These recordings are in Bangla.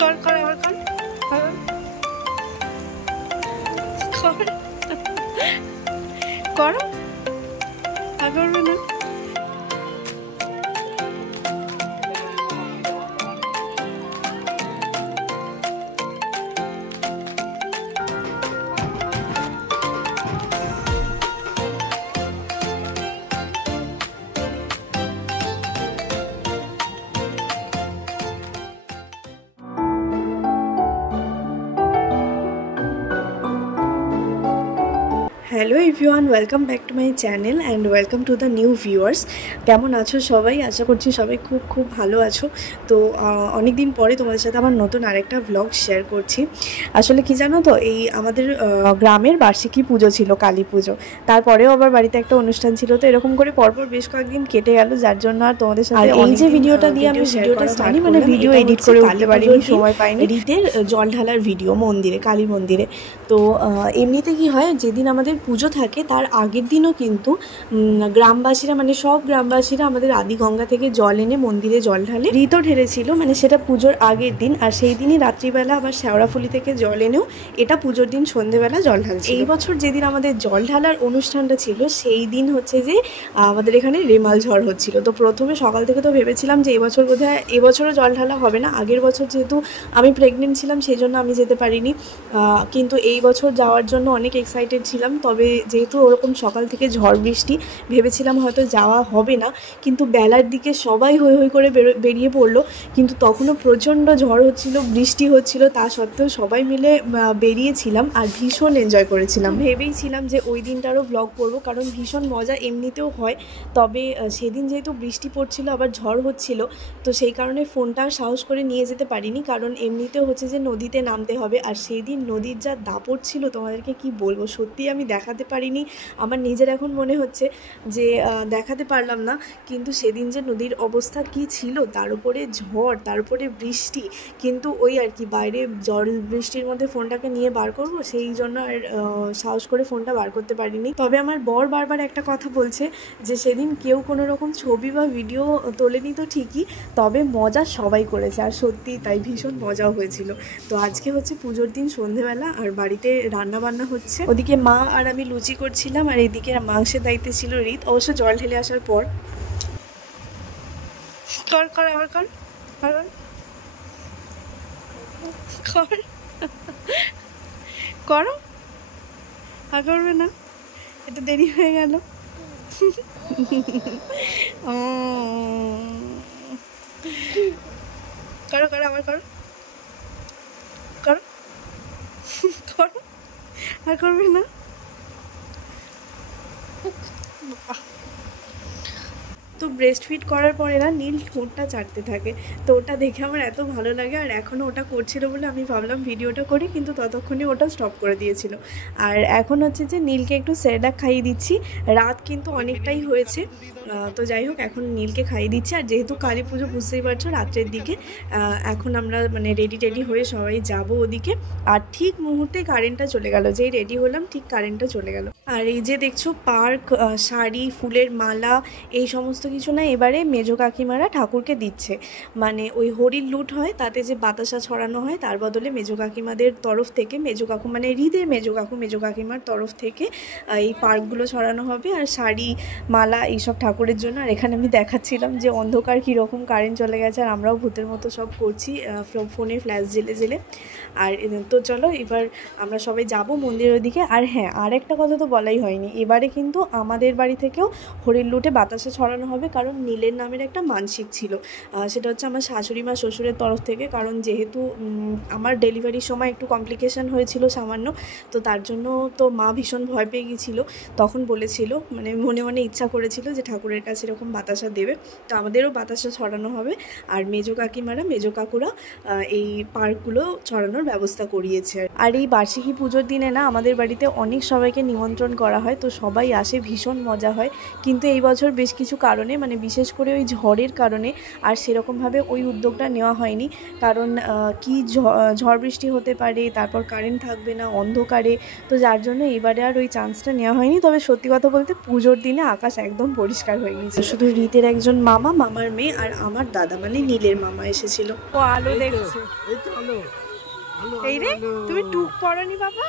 কর কর আবার কর করো আর করবে না। Hello everyone, welcome back to my channel and welcome to the new viewers. কেমন আছো সবাই? আশা করছি সবাই খুব খুব ভালো আছো। তো অনেক দিন পরে তোমাদের সাথে আমার নতুন আরেকটা ব্লগ শেয়ার করছি। আসলে কি জানো তো, এই আমাদের গ্রামের বার্ষিকী পুজো ছিল, কালী পুজো। তারপরেও আবার বাড়িতে একটা অনুষ্ঠান ছিল, তো এরকম করে পরপর বেশ কয়েকদিন কেটে গেল, যার জন্য আর তোমাদের সাথে এই যে ভিডিওটা দিয়ে আমি ভিডিওটা স্টার্ট মানে ভিডিও এডিট করে উঠতে পারিনি, সময় পাইনি। রীতের জল ঢালার ভিডিও মন্দিরে, কালী মন্দিরে। তো এমনিতে কি হয়, যেদিন আমাদের পুজো থাকে তার আগের দিনও কিন্তু গ্রামবাসীরা, মানে সব গ্রামবাসীরা আমাদের আদিগঙ্গা থেকে জল এনে মন্দিরে জল ঢালে। রীতও ঢেলেছিল, মানে সেটা পুজোর আগের দিন। আর সেই দিনই রাত্রিবেলা আবার শেওড়াফুলি থেকে জল এনেও এটা পুজোর দিন সন্ধেবেলা জল ঢালছে। এই বছর যেদিন আমাদের জল ঢালার অনুষ্ঠানটা ছিল, সেই দিন হচ্ছে যে আমাদের এখানে রেমাল ঝড় হচ্ছিল। তো প্রথমে সকাল থেকে তো ভেবেছিলাম যে এবছর বোধহয় এবছরও জল ঢালা হবে না। আগের বছর যেহেতু আমি প্রেগনেন্ট ছিলাম সেই জন্য আমি যেতে পারিনি, কিন্তু এই বছর যাওয়ার জন্য অনেক এক্সাইটেড ছিলাম। তবে যেহেতু ওরকম সকাল থেকে ঝড় বৃষ্টি, ভেবেছিলাম হয়তো যাওয়া হবে না। কিন্তু বেলার দিকে সবাই হৈ হৈ করে বেরিয়ে পড়লো, কিন্তু তখনও প্রচণ্ড ঝড় হচ্ছিল, বৃষ্টি হচ্ছিল। তা সত্ত্বেও সবাই মিলে বেরিয়েছিলাম আর ভীষণ এনজয় করেছিলাম। ভেবেইছিলাম যে ওই দিনটারও ব্লগ করবো, কারণ ভীষণ মজা এমনিতেও হয়। তবে সেদিন যেহেতু বৃষ্টি পড়ছিল আবার ঝড় হচ্ছিল, তো সেই কারণে ফোনটা সাহস করে নিয়ে যেতে পারিনি। কারণ এমনিতেও হচ্ছে যে নদীতে নামতে হবে, আর সেই দিন নদীর যা দাপট ছিল তোমাদেরকে কি বলবো, সত্যি আমি দেখাতে পারিনি। আমার নিজের এখন মনে হচ্ছে যে দেখাতে পারলাম না, কিন্তু সেদিন যে নদীর অবস্থা কি ছিল, তার উপরে ঝড়, তার উপরে বৃষ্টি। কিন্তু ওই আর কি, বাইরে জল বৃষ্টির মধ্যে ফোনটাকে নিয়ে বার করব, সেই জন্য আর সাহস করে ফোনটা বার করতে পারিনি। তবে আমার বর বারবার একটা কথা বলছে যে সেদিন কেউ কোনো রকম ছবি বা ভিডিও তোলেনি তো ঠিকই, তবে মজা সবাই করেছে। আর সত্যি তাই, ভীষণ মজাও হয়েছিল। তো আজকে হচ্ছে পুজোর দিন সন্ধেবেলা, আর বাড়িতে রান্না বান্না হচ্ছে। ওদিকে মা আর আমি লুচি করছিলাম, আর এদিকে মাংসের দায়িত্বে ছিল রীত, অবশ্য জল ঢেলে আসার পর। কর কর আবার কর কর করো আর করবে না, এটা দেরি হয়ে গেল। করো করো আবার করো করো করো আর করবে না। তো ব্রেস্ট ফিড করার পরে না নীল ঠোঁটটা চাটতে থাকে, তো ওটা দেখে আমার এত ভালো লাগে। আর এখনও ওটা করছিল বলে আমি ভাবলাম ভিডিওটা করি, কিন্তু ততক্ষণে ওটা স্টপ করে দিয়েছিল। আর এখন হচ্ছে যে নীলকে একটু সেরেলাক খাইয়ে দিচ্ছি। রাত কিন্তু অনেকটাই হয়েছে, তো যাই হোক এখন নীলকে খাইয়ে দিচ্ছি। আর যেহেতু কালী পুজো বুঝতেই পারছো রাত্রের দিকে, এখন আমরা মানে রেডি হয়ে সবাই যাব ওদিকে। আর ঠিক মুহূর্তে কারেন্টটা চলে গেল, যেই রেডি হলাম ঠিক কারেন্টটা চলে গেল। আর এই যে দেখছো পার্ক, শাড়ি, ফুলের মালা, এই সমস্ত কিছু না এবারে মেজো কাকিমারা ঠাকুরকে দিচ্ছে। মানে ওই হরির লুট হয়, তাতে যে বাতাসা ছড়ানো হয়, তার বদলে মেজো কাকিমাদের তরফ থেকে, মেজো কাকু মানে হৃদের মেজো কাকিমার তরফ থেকে এই পার্কগুলো ছড়ানো হবে। আর শাড়ি, মালা এইসব ঠাকুরের জন্য। আর এখানে আমি দেখাচ্ছিলাম যে অন্ধকার কীরকম, কারেন্ট চলে গেছে আর আমরাও ভূতের মতো সব করছি ফোনে ফ্ল্যাশ জেলে। আর তো চলো এবার আমরা সবাই যাব মন্দিরের দিকে। আর হ্যাঁ, আর একটা কথা তো বলাই হয়নি, এবারে কিন্তু আমাদের বাড়ি থেকেও হরির লুটে বাতাসা ছড়ানো হবে, কারণ নীলের নামের একটা মানসিক ছিল। সেটা হচ্ছে আমার শাশুড়ি মা শ্বশুরের তরফ থেকে। কারণ যেহেতু আমার ডেলিভারির সময় একটু কমপ্লিকেশান হয়েছিল সামান্য, তো তার জন্য তো মা ভীষণ ভয় পেয়ে গিয়েছিলো। তখন বলেছিল, মানে মনে মনে ইচ্ছা করেছিল যে ঠাকুরের কাছে এরকম বাতাসা দেবে। তো আমাদেরও বাতাসা ছড়ানো হবে। আর মেজো কাকিমারা, মেজো কাকুরা এই পার্কগুলো ছড়ানোর ব্যবস্থা করিয়েছে। আর এই বার্ষিকী পুজোর দিনে না আমাদের বাড়িতে অনেক সবাইকে নিমন্ত্রণ করা হয়, তো সবাই আসে, ভীষণ মজা হয়। কিন্তু এই বছর বেশ কিছু কারণে মানে বিশেষ করে ওই ঝড়ের কারণে আর সেরকমভাবে ওই উদ্যোগটা নেওয়া হয়নি, কারণ কি ঝড় বৃষ্টি হতে পারে, তারপর কারেন্ট থাকবে না অন্ধকারে, তো যার জন্য এবারে আর ওই চান্সটা নেওয়া হয়নি। তবে সত্যি কথা বলতে পুজোর দিনে আকাশ একদম পরিষ্কার হয়ে গিয়েছে, শুধু রীতের একজন মামা, মামার মেয়ে আর আমার দাদা মানে নীলের মামা এসেছিল। ও আলো দেখছে, এই রে তুমি টুক পড়নি বাবা।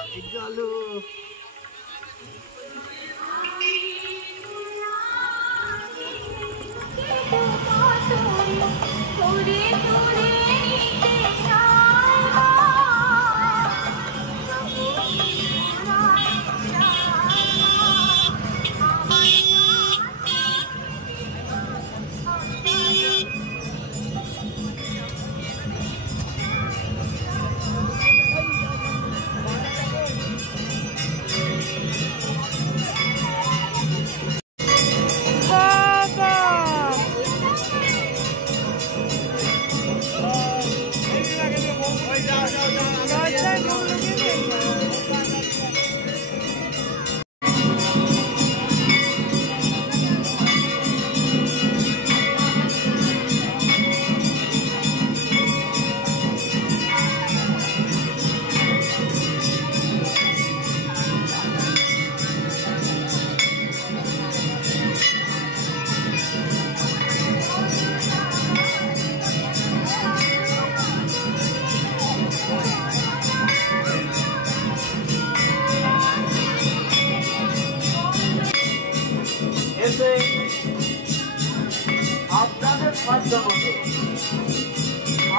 আপনাদের সাধ্য মতো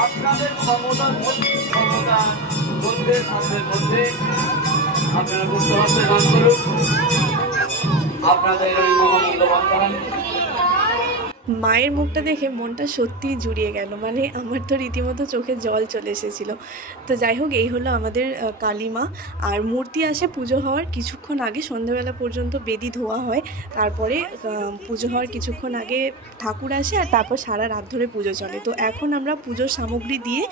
আপনাদের ক্ষমতার মধ্যে আপনারা বুঝতে হস্তে গান করুন আপনাদের ওই মহামূল্যবান গান। মায়ের মুখটা দেখে মনটা সত্যিই জুড়িয়ে গেল, মানে আমার তো রীতিমতো চোখে জল চলে এসেছিলো। তো যাই হোক, এই হলো আমাদের কালীমা। আর মূর্তি আসে পুজো হওয়ার কিছুক্ষণ আগে, সন্ধ্যাবেলা পর্যন্ত বেদি ধোয়া হয়, তারপরে পুজো হওয়ার কিছুক্ষণ আগে ঠাকুর আসে, আর তারপর সারা রাত ধরে পুজো চলে। তো এখন আমরা পুজোর সামগ্রী দিয়ে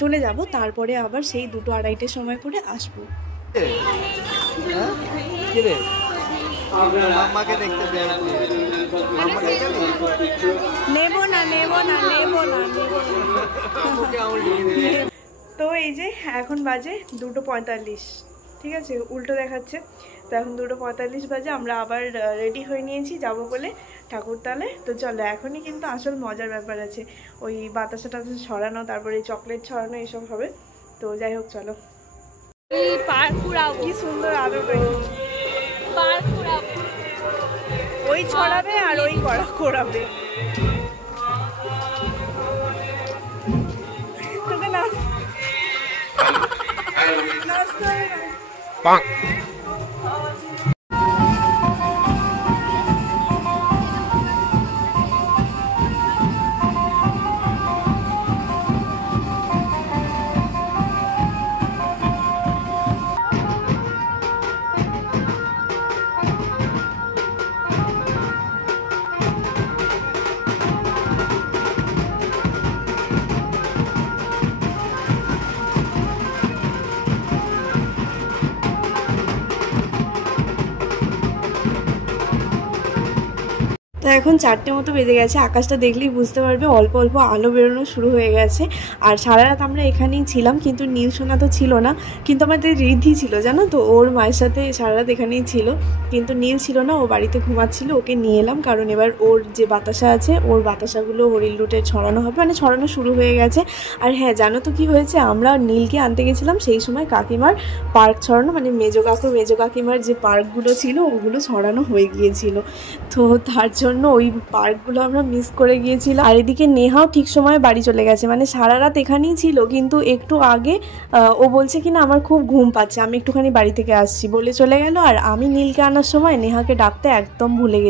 চলে যাব, তারপরে আবার সেই 2-2:30 সময় করে আসবো। মাম্মাকে দেখতে নেব না। তো এই যে এখন বাজে 2:45, ঠিক আছে, উল্টো দেখাচ্ছে। তো এখন 2:45 বাজে, আমরা আবার রেডি হয়ে নিয়েছি যাব বলে ঠাকুরতলায়। তো চলো, এখনই কিন্তু আসল মজার ব্যাপার আছে, ওই বাতাসা টাতাসা ছড়ানো, তারপরে চকলেট ছড়ানো, এসব হবে। তো যাই হোক চলো, কি সুন্দর আলো, ওই ছড়াবে আর ওই করাবে। তোকে নাচতে হবে না। তো এখন 4টে মতো বেজে গেছে, আকাশটা দেখলেই বুঝতে পারবে অল্প অল্প আলো বেরোনো শুরু হয়ে গেছে। আর সারা রাত আমরা এখানেই ছিলাম, কিন্তু নীল সোনা তো ছিল না, কিন্তু আমাদের রিদ্ধি ছিল, জানো তো, ওর মায়ের সাথে সারা রাত এখানেই ছিল। কিন্তু নীল ছিল না, ও বাড়িতে ঘুমাচ্ছিল, ওকে নিয়ে এলাম, কারণ এবার ওর যে বাতাসা আছে, ওর বাতাসাগুলো হরিল রুটে ছড়ানো হবে, মানে ছড়ানো শুরু হয়ে গেছে। আর হ্যাঁ, জানো তো কি হয়েছে, আমরা নীলকে আনতে গেছিলাম, সেই সময় কাকিমার পার্ক ছড়ানো, মানে মেজো কাকিমার যে পার্কগুলো ছিল ওগুলো ছড়ানো হয়ে গিয়েছিল। তো তার জন্য ওই পার্কগুলো আমরা মিস করে গিয়েছিলাম। আর এদিকে নেহাও ঠিক সময়ে বাড়ি চলে গেছে, মানে সারা রাত এখানেই ছিল, কিন্তু একটু আগে ও বলছে কিনা আমার খুব ঘুম পাচ্ছে, আমি একটুখানি বাড়ি থেকে আসছি বলে চলে গেল। আর আমি নীলকে আনার সময় নেহাকে ডাকতে একদম ভুলে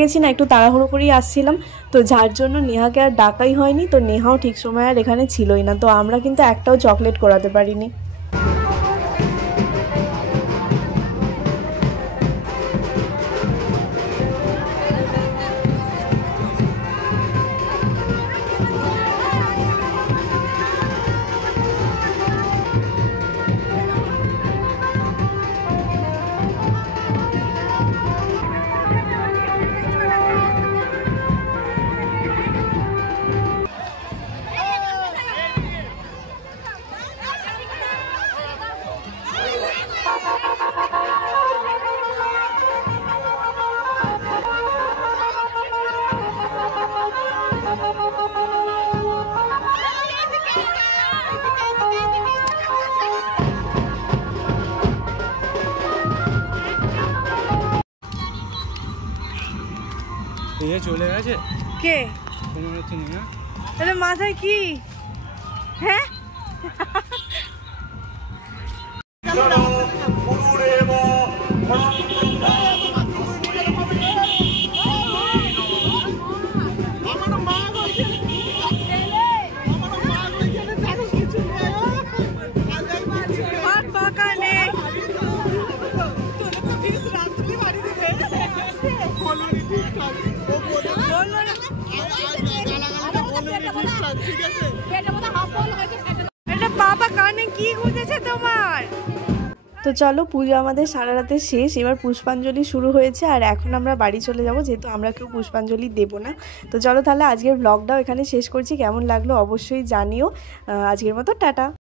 গেছি না, একটু তাড়াহুড়ো করেই আসছিলাম, তো যার জন্য নেহাকে আর ডাকাই হয়নি। তো নেহাও ঠিক সময় আর এখানে ছিলই না, তো আমরা কিন্তু একটাও চকলেট করাতে পারিনি। চলে গেছে কে? কোনো হচ্ছে না। তাহলে মাথায় কি? হ্যাঁ বাবা কানে কি গুঁজেছে তোমার? তো চলো, পুজো আমাদের সারা রাতে শেষ। এবার পুষ্পাঞ্জলি শুরু হয়েছে আর এখন আমরা বাড়ি চলে যাব, যেহেতু আমরা কেউ পুষ্পাঞ্জলি দেব না। তো চলো তাহলে আজকের ব্লগটাও এখানে শেষ করছি। কেমন লাগলো অবশ্যই জানিও। আজকের মতো টাটা।